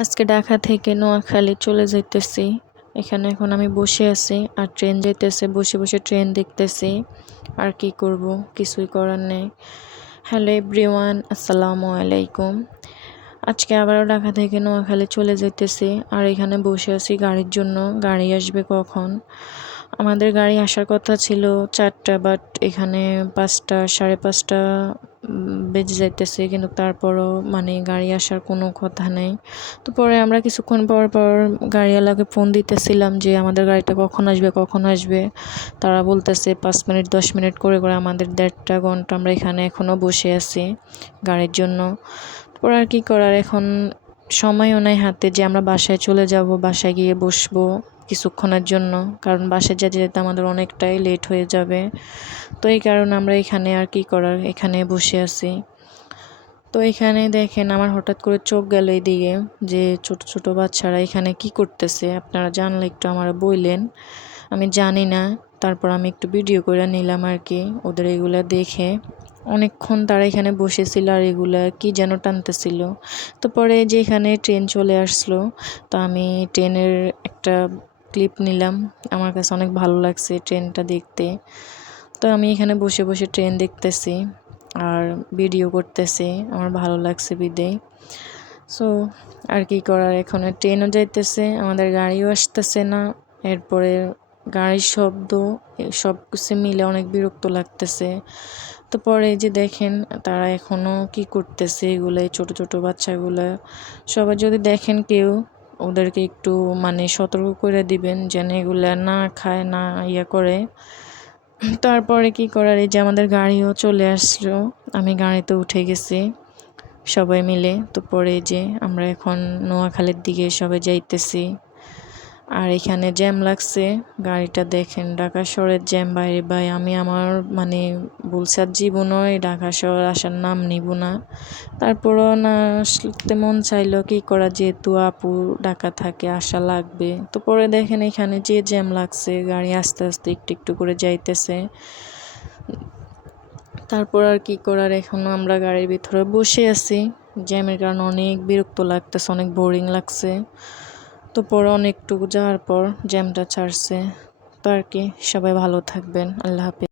আজকে ঢাকা থেকে নোয়াখালী চলে যাইতেছি। এখানে এখন আমি বসে আছি আর ট্রেন যাইতেছে, বসে বসে ট্রেন দেখতেছি। আর কি করব, কিছুই করার নেই। হ্যালো এভরিওয়ান, আসসালামু আলাইকুম। আজকে আবারও ঢাকা থেকে নোয়াখালী চলে যাইতেছি আর এখানে বসে আছি গাড়ির জন্য। গাড়ি আসবে কখন? আমাদের গাড়ি আসার কথা ছিল 4টা, বাট এখানে 5টা, 5:30 বেজে যাইতেছে, কিন্তু তারপরও গাড়ি আসার কোনো কথা নেই। তো পরে আমরা কিছুক্ষণ পর পর গাড়িওয়ালাকে ফোন দিতেছিলাম যে আমাদের গাড়িটা কখন আসবে। তারা বলতেছে 5 মিনিট 10 মিনিট করে করে। আমাদের 1.5 ঘন্টা আমরা এখানে এখনও বসে আছি গাড়ির জন্য। তারপর আর কি করার, এখন সময়ও নাই হাতে যে আমরা বাসায় চলে যাব, বাসায় গিয়ে বসবো কিছুক্ষণের জন্য, কারণ বাসায় যেতে যেতে আমাদের অনেকটাই লেট হয়ে যাবে। তো এই কারণে আমরা এখানে আর কি করার, এখানে বসে আছি। তো এখানে দেখেন আমার হঠাৎ করে চোখ গেল এইদিকে যে ছোট ছোট বাচ্চারা এখানে কি করতেছে। আপনারা জানলে একটু আমার বললেন, আমি জানি না। তারপর আমি একটু ভিডিও করে নিলাম আর কি ওদের এগুলা দেখে। অনেকক্ষণ তারা এখানে বসেছিল আর এগুলা কি যেন টানতেছিল। তো পরে যে এখানে ট্রেন চলে আসলো, তো আমি ট্রেনের একটা ক্লিপ নিলাম। আমার কাছে অনেক ভালো লাগছে ট্রেনটা দেখতে। তো আমি এখানে বসে বসে ট্রেন দেখতেছি আর ভিডিও করতেছি, আমার ভালো লাগছে বিদেয়। সো আর কি করার, এখন ট্রেনও যাইতেছে, আমাদের গাড়িও আসতেছে না। এরপরে গাড়ির শব্দ, সব কিছু মিলে অনেক বিরক্ত লাগতেছে। তো পরে যে দেখেন তারা এখনও কি করতেছে, এগুলো ছোট ছোট বাচ্চাগুলো। সবাই যদি দেখেন কেউ, ওদেরকে একটু সতর্ক করে দিবেন যেন এগুলা না খায়, না করে। তারপরে কি করার, এই যে আমাদের গাড়িও চলে আসলো, আমি গাড়িতে উঠে গেছি সবাই মিলে। তো পরে যে আমরা এখন নোয়াখালীর দিকে সবাই যাইতেছি। আর এখানে জ্যাম লাগছে, গাড়িটা দেখেন, ঢাকা শহরের জ্যাম বাইরে ভাই। আমি আমার বলছি আর জীবনও এই ঢাকা শহর আসার নাম নিব না। তারপরও না আসতে মন চাইলো, কি করা, যেহেতু আপু ঢাকা থাকে আসা লাগবে। তো পরে দেখেন এখানে যে জ্যাম লাগছে, গাড়ি আস্তে আস্তে একটু একটু করে যাইতেছে। তারপর আর কি করার, এখনো আমরা গাড়ির ভিতরে বসে আছি। জ্যামের কারণে অনেক বিরক্ত লাগতেছে, অনেক বোরিং লাগছে। তো পরে অনেকটুকু যাওয়ার পর জ্যামটা ছাড়ছে। তো আর কি, সবাই ভালো থাকবেন, আল্লাহ হাফেজ।